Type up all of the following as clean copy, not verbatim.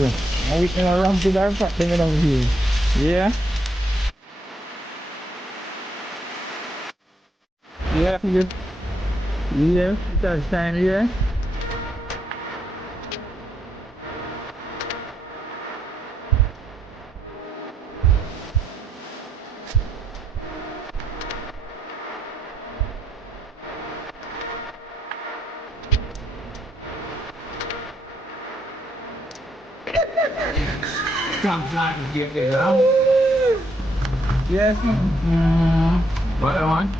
Yeah. Awit na lang si Darpa. Tingnan ang view. Yeah. Yeah, good. Yeah, it's time, yeah. Sometimes you get it out. Yes. What I want?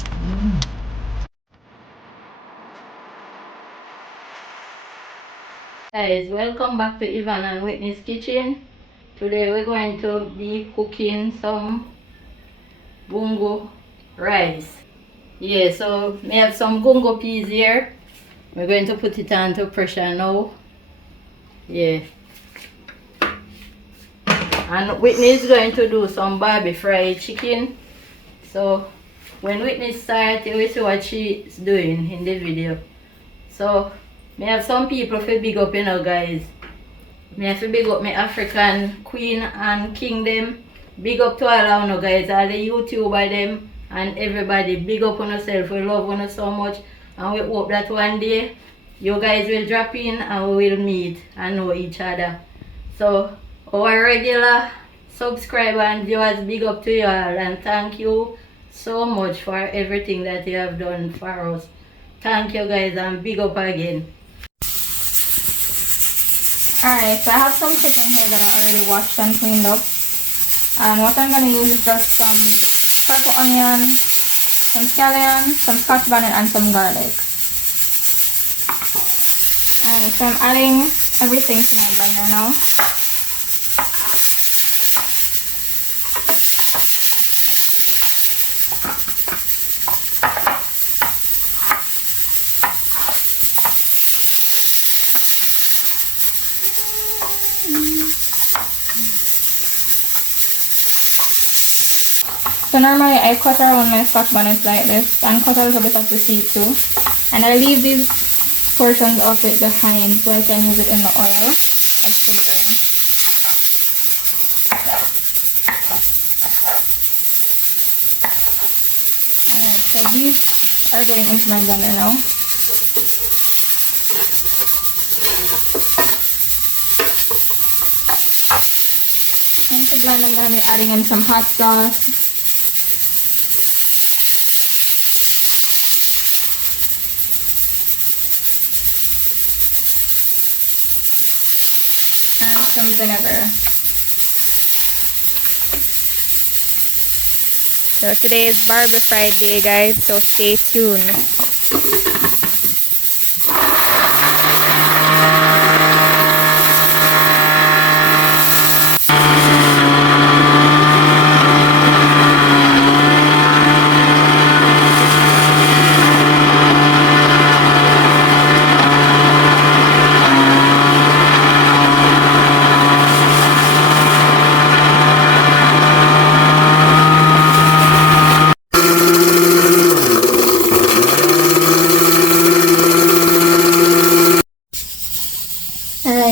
Guys, welcome back to Yvonne and Whitney's kitchen. Today we're going to be cooking some Gungo rice. Yeah, so we have some Gungo peas here. We're going to put it on to pressure now. Yeah. And Whitney is going to do some Barbifried chicken. So when Whitney starts, you will see what she's doing in the video. So me have some people for big up, you know, guys. Me have to big up my African queen and kingdom. Big up to all of you guys, all the YouTuber them and everybody. Big up on yourself. We love you so much, and we hope that one day you guys will drop in and we will meet and know each other. So our regular subscriber and viewers, big up to you all, and thank you so much for everything that you have done for us. Thank you guys, and big up again. Alright, so I have some chicken here that I already washed and cleaned up. And what I'm going to use is just some purple onion, some scallion, some scotch bonnet, and some garlic. And so I'm adding everything to my blender now. So normally I cut around my scotch bonnets like this and cut a little bit of the seed too. And I leave these portions of it behind so I can use it in the oil as flavoring. Alright, so these are going into my blender now. Into blend, I'm going to be adding in some hot sauce. And some vinegar. So today is Barbifried day, guys, so stay tuned.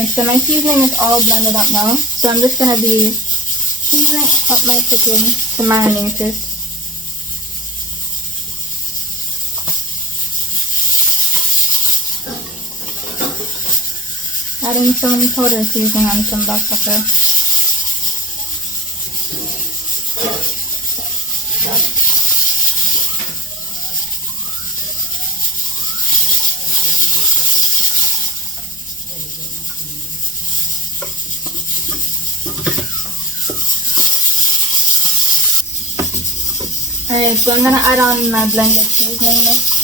So my seasoning is all blended up now. So I'm just going to be seasoning up my chicken to marinate it. Adding some powdered seasoning and some black pepper. Alright, so I'm gonna add on my blended seasoning mix.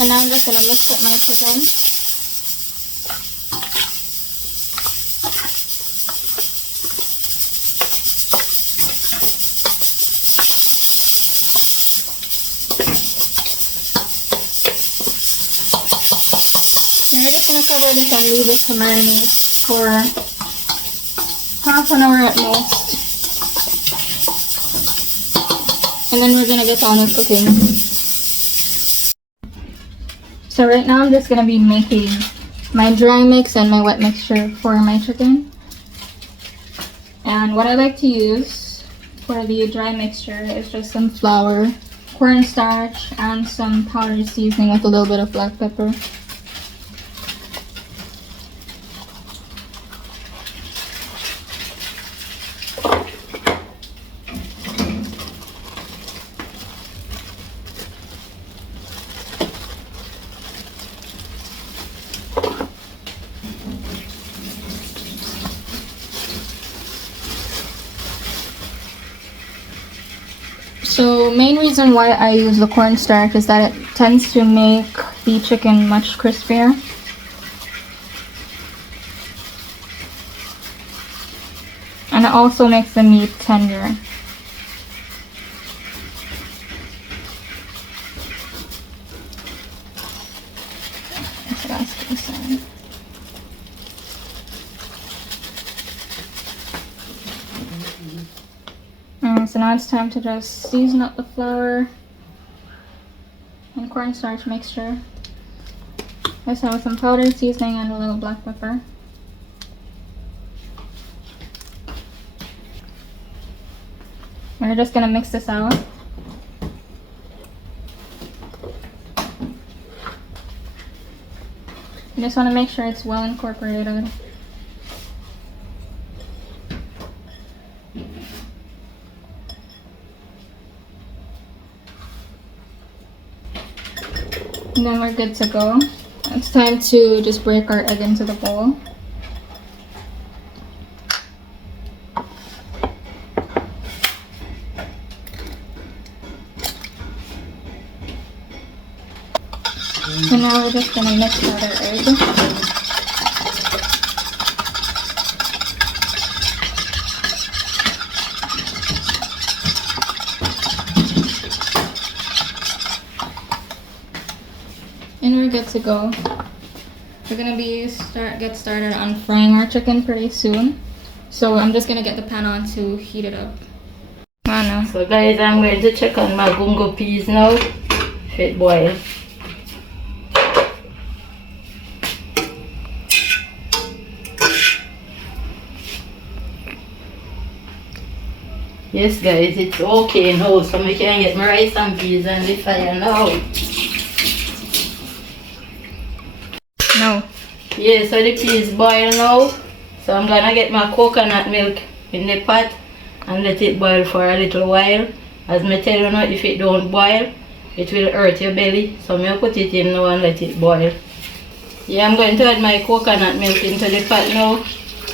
And now I'm just gonna mix up my chicken. And we're just gonna cover this and leave it to marinate for half an hour at most. And then we're gonna get on with cooking. So right now I'm just gonna be making my dry mix and my wet mixture for my chicken. And what I like to use for the dry mixture is just some flour, cornstarch, and some powdered seasoning with a little bit of black pepper. So main reason why I use the cornstarch is that it tends to make the chicken much crispier. And it also makes the meat tender. So that's this one. So now it's time to just season up the flour and cornstarch mixture. I start with some powdered seasoning and a little black pepper. We're just gonna mix this out. You just want to make sure it's well incorporated. And then we're good to go. It's time to just break our egg into the bowl. So now we're just gonna mix out our egg. And we're good to go. We're gonna get started on frying our chicken pretty soon. So I'm just gonna get the pan on to heat it up. So guys, I'm going to check on my gungo peas now. If it boils. Yes guys, it's okay now, so I can get my rice and peas on the fire now. No. Yeah, so the peas boil now. So I'm gonna get my coconut milk in the pot and let it boil for a little while. As I tell you now, if it don't boil, it will hurt your belly. So I'm put it in now and let it boil. Yeah, I'm going to add my coconut milk into the pot now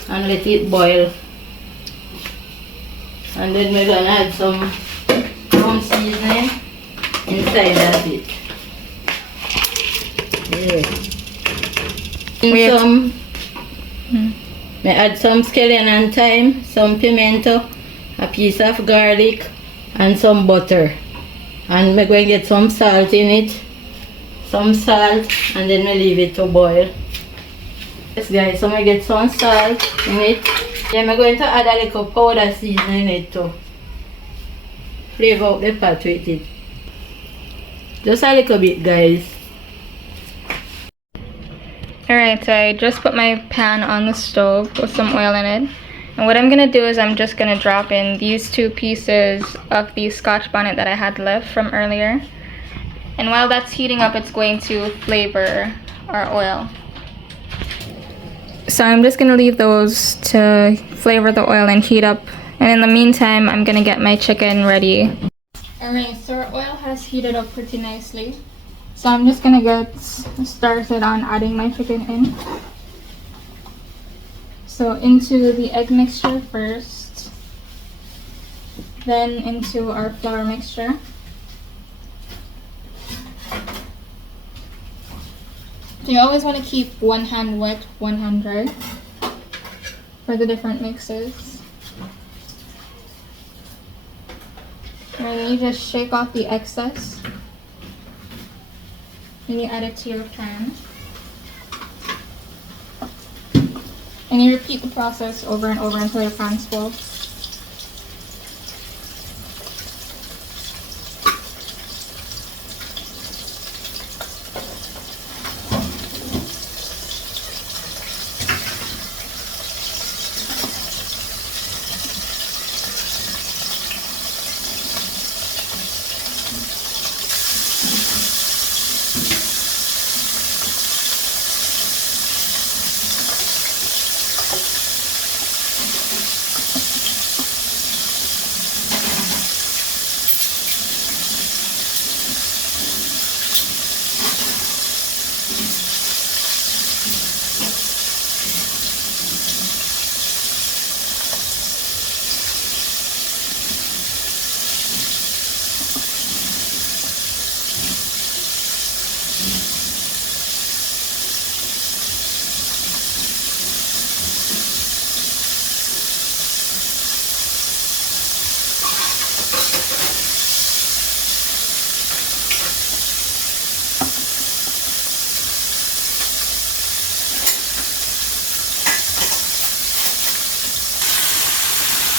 and let it boil. And then we're gonna add some seasoning inside of it. Yeah. I add some scallion and thyme, some pimento, a piece of garlic, and some butter. And we're going to get some salt in it. Some salt, and then we leave it to boil. Yes guys, so I get some salt in it. Then I'm going to add a little powder seasoning in it to flavor up the pot with it. Just a little bit guys. Alright, so I just put my pan on the stove with some oil in it. And what I'm going to do is I'm just going to drop in these 2 pieces of the Scotch bonnet that I had left from earlier. And while that's heating up, it's going to flavor our oil. So I'm just going to leave those to flavor the oil and heat up. And in the meantime, I'm going to get my chicken ready. Alright, so our oil has heated up pretty nicely. So I'm just going to get started on adding my chicken in. So into the egg mixture first. Then into our flour mixture. So you always want to keep one hand wet, one hand dry for the different mixes. And then you just shake off the excess. Then you add it to your pan. And you repeat the process over and over until your pan's full.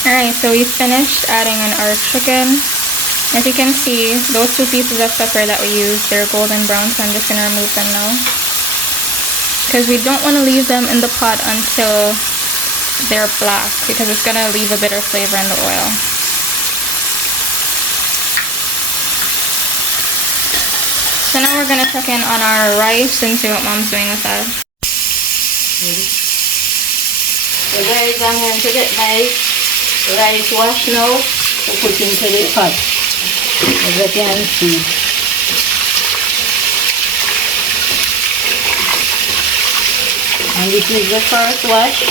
Alright, so we finished adding in our chicken. As you can see, those two pieces of pepper that we used, they're golden brown, so I'm just going to remove them now. Because we don't want to leave them in the pot until they're black, because it's going to leave a bitter flavor in the oil. So now we're going to check in on our rice and see what Mom's doing with that. So guys, I'm going to get my rice washed now to put into the pot, as you can see. And this is the first wash.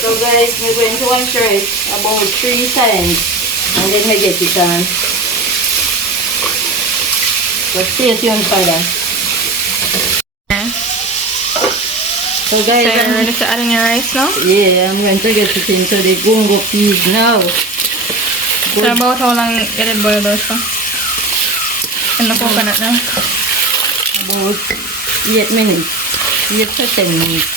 So guys, we're going to wash rice about 3 times and then we get it on. So stay tuned for that. So guys, So you're ready to add in your rice now? Yeah, I'm going to get it into the gungo peas now. So about how long it had boiled those for? In the coconut now? About 8 minutes. 8 to 10 minutes.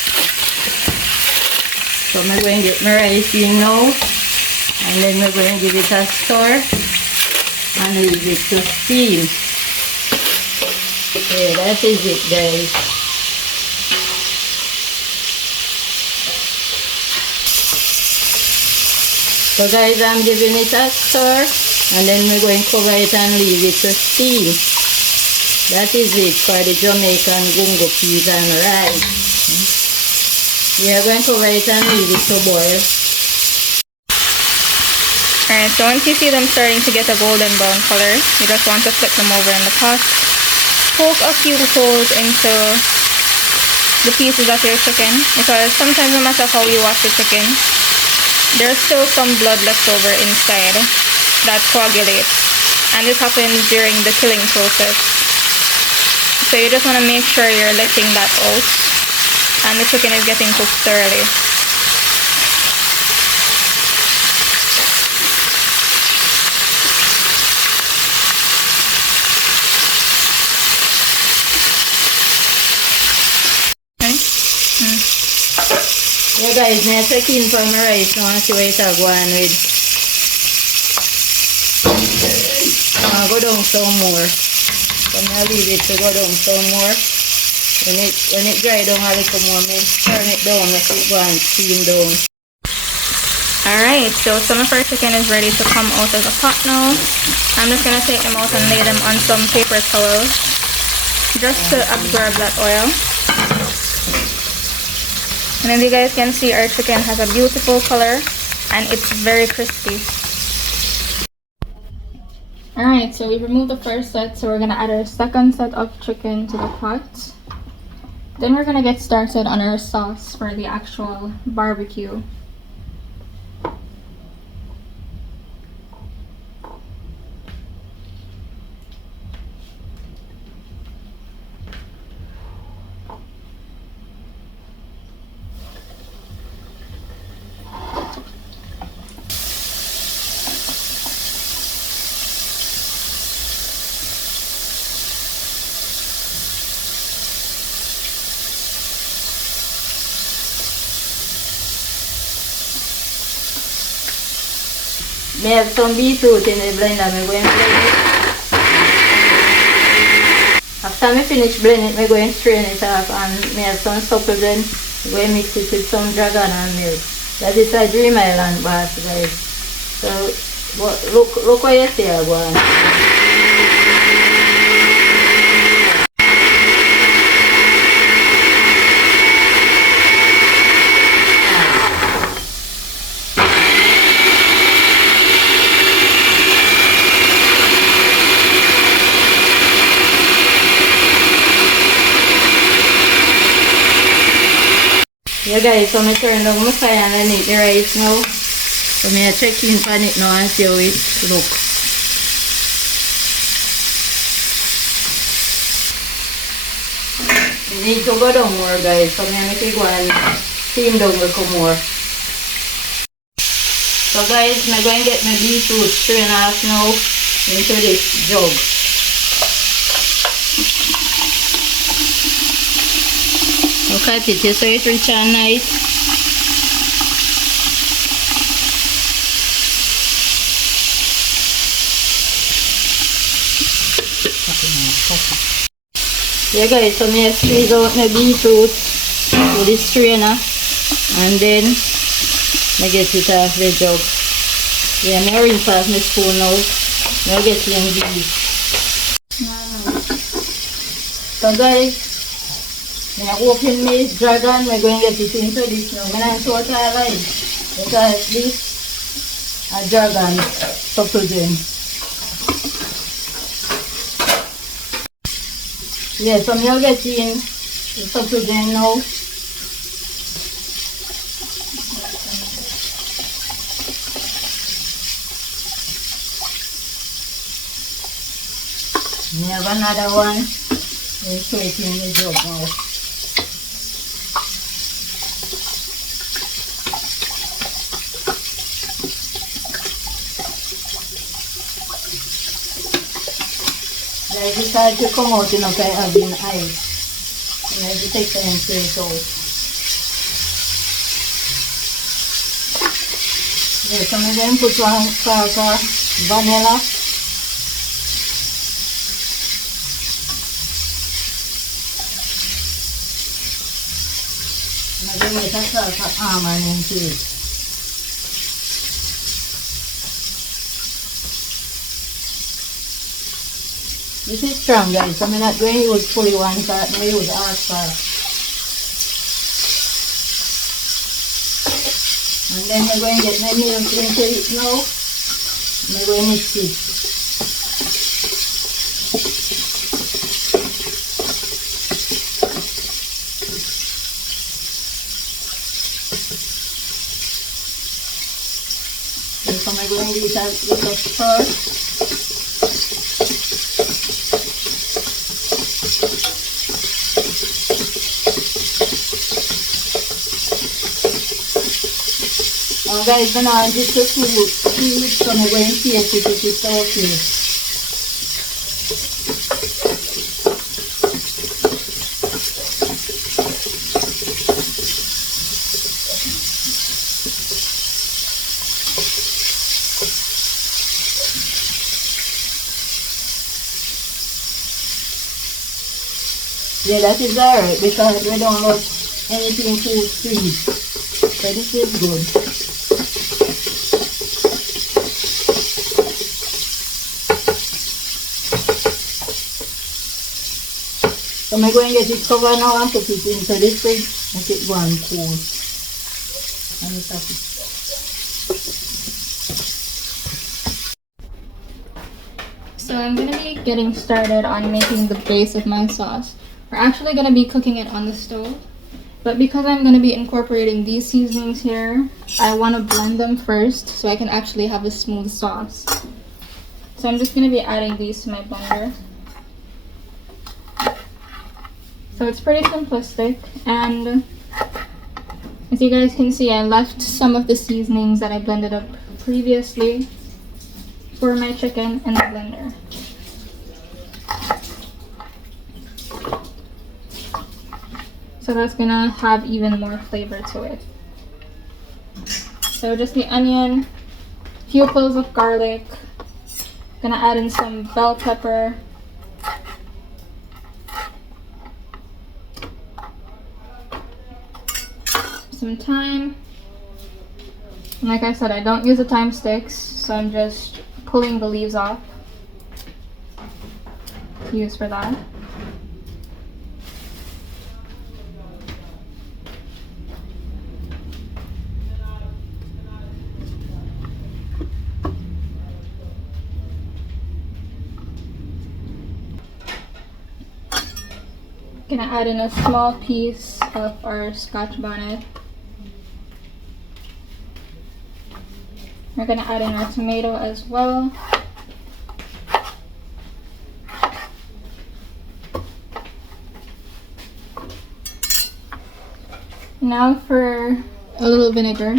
So I'm going to get my rice in now. And then we're going to give it a stir. And leave it to steam. Yeah, that is it guys. So guys, I'm giving it a stir and then we're going to cover it and leave it to steam. That is it for the Jamaican gungo peas and rice. We are going to cover it and leave it to boil. Alright, so once you see them starting to get a golden brown color, you just want to flip them over in the pot. Poke a few holes into the pieces of your chicken, because sometimes no matter how you wash the chicken, there's still some blood left over inside that coagulates, and this happens during the killing process. So you just want to make sure you're letting that out and the chicken is getting cooked thoroughly. Yeah guys, now check in for my rice now and see what it's going with. I'll go down some more. So I'm going to leave it to go down some more. When it dry down a little more, I turn it down and it go and steam down. Alright, so some of our chicken is ready to come out of the pot now. I'm just going to take them out and lay them on some paper towels just to absorb that oil. And as you guys can see, our chicken has a beautiful color and it's very crispy. Alright, so we removed the first set, so we're going to add our second set of chicken to the pot. Then we're going to get started on our sauce for the actual barbecue. Me have some beetroot in the blender. I'm going to blend it. After I finish blending it, I'm going to strain it off, and me have some Supligen. I'm going to mix it with some dragon and milk. That is a Dream Island bath, guys. So look what you see, go yeah guys, so I turn down my fire and I need the rice now. So I check in on it now and see how it look. It needs to go down more guys, so I make it go and steam down a little more. So guys, I'm going to get my beetroot strain off now into this jug. Look at it, you see it rich and nice. Yeah guys, so I squeeze out my beetroot with the strainer and then I get it off the jug. Yeah, I rinse off my spoon now. I get it in these. So guys, I open my dragon, I'm going to get it into this now. I'm not sure what I like because this a dragon Supligen. Yeah, so I'm getting the Supligen now. I have another one. We'll throw it in the jug now. I decided to come out in a kind of in ice. And I just take them and clean it out. Yeah, so I'm going to put one salt vanilla. I'm going to get a salt of almond into it. This is strong guys, so I'm not going to use fully one salt, I'm going to use half salt. And then I'm going to get my milk into it now. I'm going to mix it. So I'm going to give it a little stir. Guys, but now just a few so I'm going to taste it if it's okay. Yeah, that is alright because we don't want anything too sweet. So this is good. So I'm going to get it covered now and put it into the fridge and it go and cool. And it's happy. So I'm going to be getting started on making the base of my sauce. We're actually going to be cooking it on the stove. But because I'm going to be incorporating these seasonings here, I want to blend them first so I can actually have a smooth sauce. So I'm just going to be adding these to my blender. So it's pretty simplistic, and as you guys can see, I left some of the seasonings that I blended up previously for my chicken in the blender. So that's gonna have even more flavor to it. So just the onion, few cloves of garlic. Gonna add in some bell pepper. Some thyme. And like I said, I don't use the thyme sticks, so I'm just pulling the leaves off to use for that. Gonna add in a small piece of our Scotch bonnet. We're gonna add in our tomato as well. Now for a little vinegar.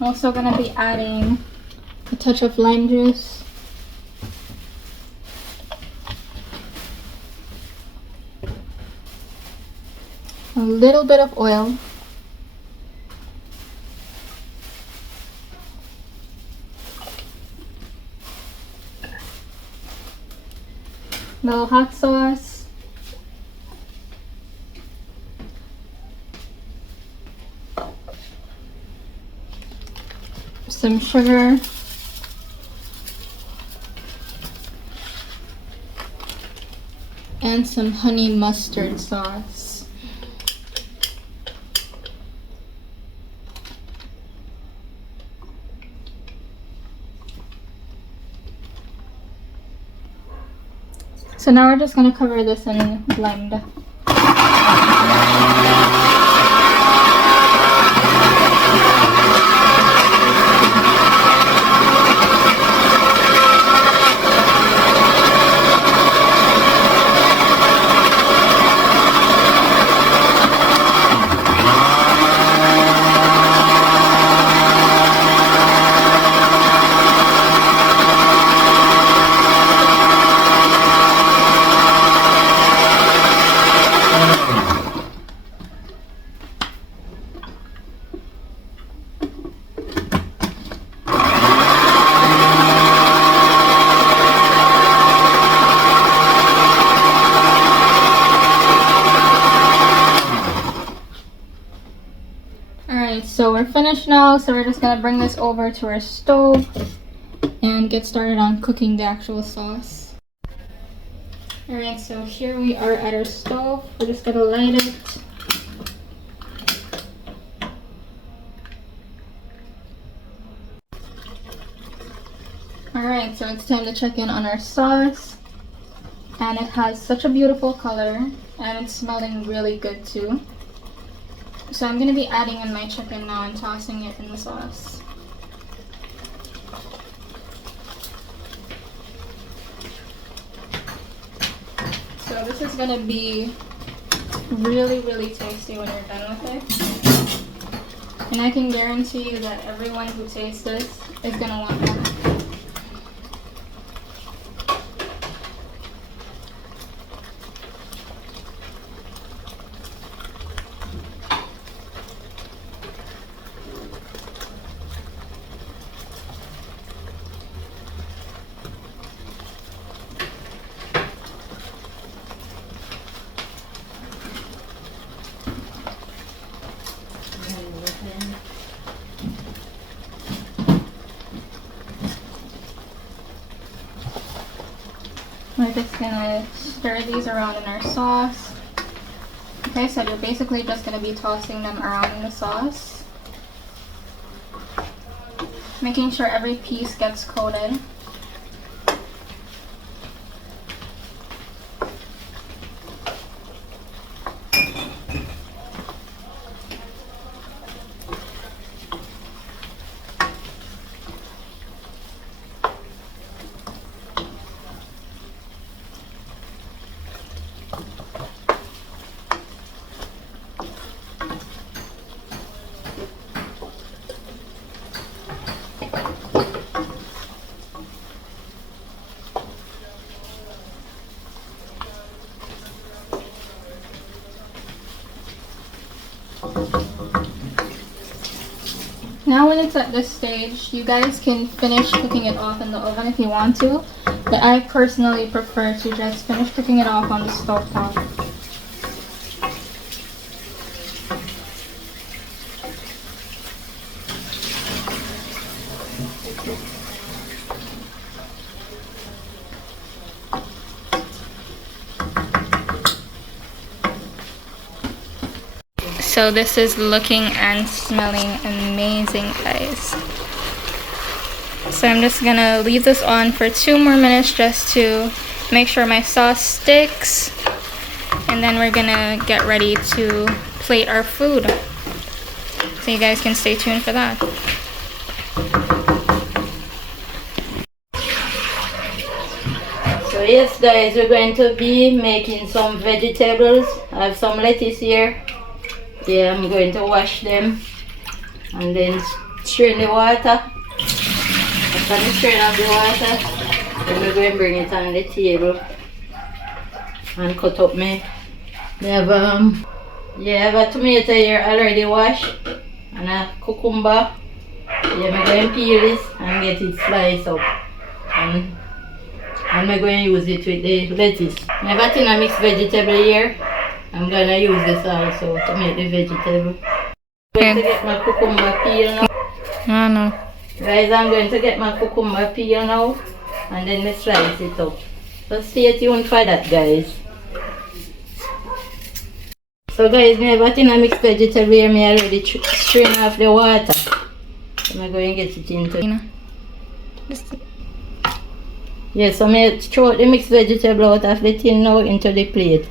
I'm also gonna be adding a touch of lime juice. A little bit of oil. A little hot sauce. Some sugar. And some honey mustard sauce. So now we're just going to cover this and blend. So we're finished now, so we're just gonna bring this over to our stove and get started on cooking the actual sauce. Alright, so here we are at our stove. We're just gonna light it. Alright, so it's time to check in on our sauce. And it has such a beautiful color, and it's smelling really good too. So I'm going to be adding in my chicken now and tossing it in the sauce. So this is going to be really, really tasty when you're done with it. And I can guarantee you that everyone who tastes this is going to want more. We're just gonna stir these around in our sauce. Okay, so you're basically just gonna be tossing them around in the sauce, making sure every piece gets coated. Now when it's at this stage, you guys can finish cooking it off in the oven if you want to, but I personally prefer to just finish cooking it off on the stove top. So this is looking and smelling amazing, guys. So I'm just gonna leave this on for 2 more minutes just to make sure my sauce sticks. And then we're gonna get ready to plate our food. So you guys can stay tuned for that. So yes guys, we're going to be making some vegetables. I have some lettuce here. Yeah, I'm going to wash them and then strain the water. After the strain of the water, then we're going to bring it on the table and cut up me. I have I have a tomato here already washed and a cucumber. Yeah, I'm going to peel this and get it sliced up. And I'm going to use it with the lettuce. I have a tin of mixed vegetable here. I'm going to use this also to make the vegetable. I'm going to get my cucumber peel now. Oh no. Guys, I'm going to get my cucumber peel now and then we slice it up. So stay tuned for that, guys. So guys, I have a tin of mixed vegetable here. I already strain off the water. So I'm going to get it into. Yeah, so I throw the mixed vegetable out of the tin now into the plate.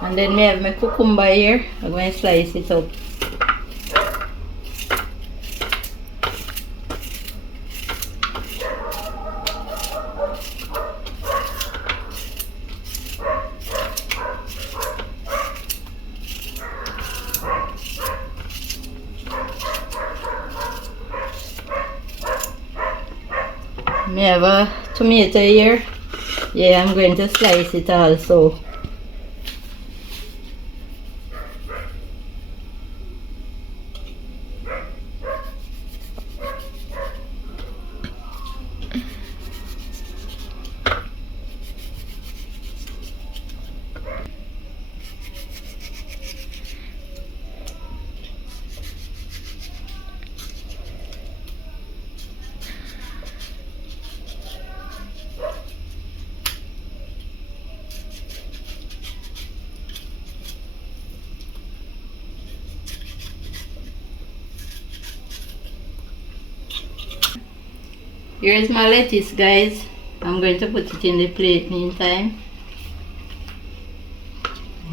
And then I have my cucumber here. I'm going to slice it up. I have a tomato here. Yeah, I'm going to slice it also. Here's my lettuce, guys. I'm going to put it in the plate meantime.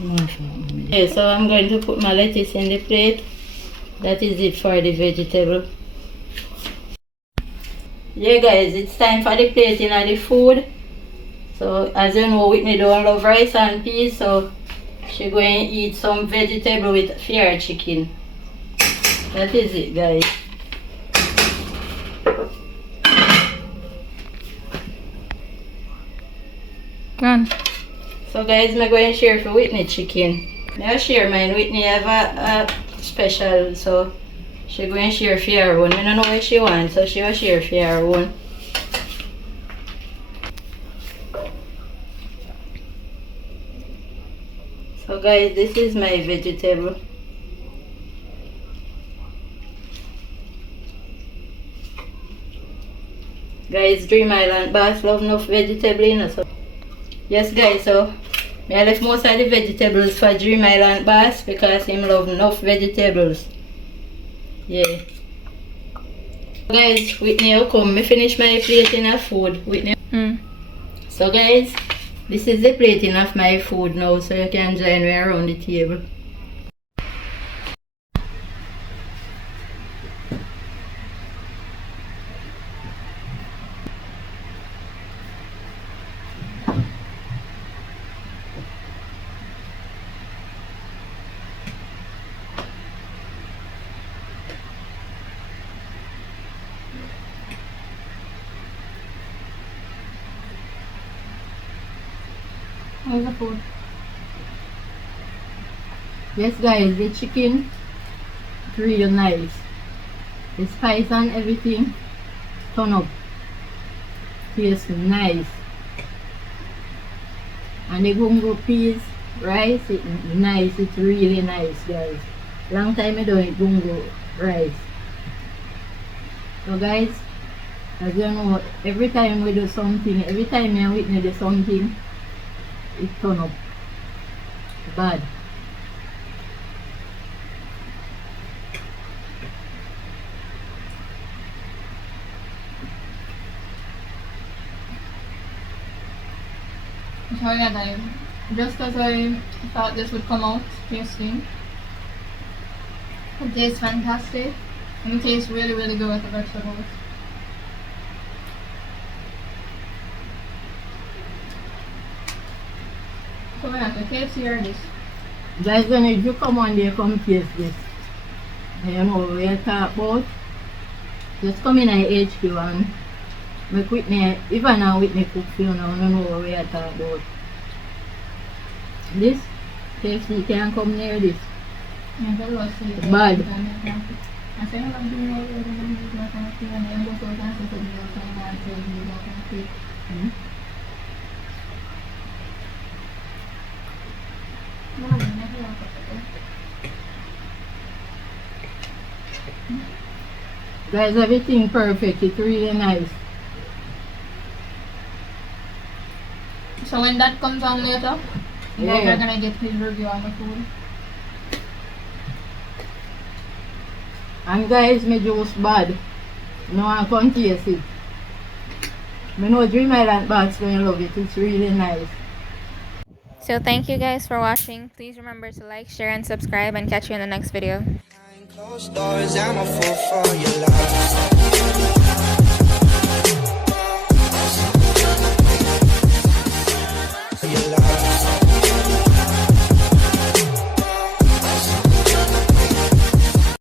Okay, so I'm going to put my lettuce in the plate. That is it for the vegetable. Yeah guys, it's time for the plating of the food. So as you know, Whitney don't love rice and peas, so she's going to eat some vegetable with fair chicken. That is it, guys. Run. So guys, I'm going to share for Whitney chicken. I'll share mine. Whitney have a special, so she's going to share for her one. I don't know what she wants, so she will share for her one. So guys, this is my vegetable. Guys, Dream Island boss love enough vegetable, you know, so yes guys, so I left most of the vegetables for Dream Island boss because him love enough vegetables. Yeah. Guys, Whitney will come. Me finish my plating of food. Whitney. So guys, this is the plating of my food now, so you can join me around the table. How's the food? Yes guys, the chicken is really nice. The spice and everything turn up. Tastes nice. And the gungo peas, rice, it's nice. It's really nice guys. Long time I don't eat gungo rice. So guys, as you know, every time we do something, every time me and Whitney do something, it turn up bad. So yeah guys, just as I thought this would come out tasting, it tastes fantastic and it tastes really really good with the vegetables. So yeah, the taste here is Guys, when you come on there, come taste this. You know what we talk about. Just come in at HQ and make Whitney, Yvonne and Whitney cook for you now. You know what we talk about. This, KFC can't come near this. Bad. Guys, everything perfect. It's really nice. So when that comes on later, you guys Yeah. are gonna get his review on the food. And guys, my juice bad. No one can taste it. I know Dream Island Bats gonna love it. It's really nice. So thank you guys for watching. Please remember to like, share, and subscribe, and catch you in the next video. Closed doors, I'm a fool for your love.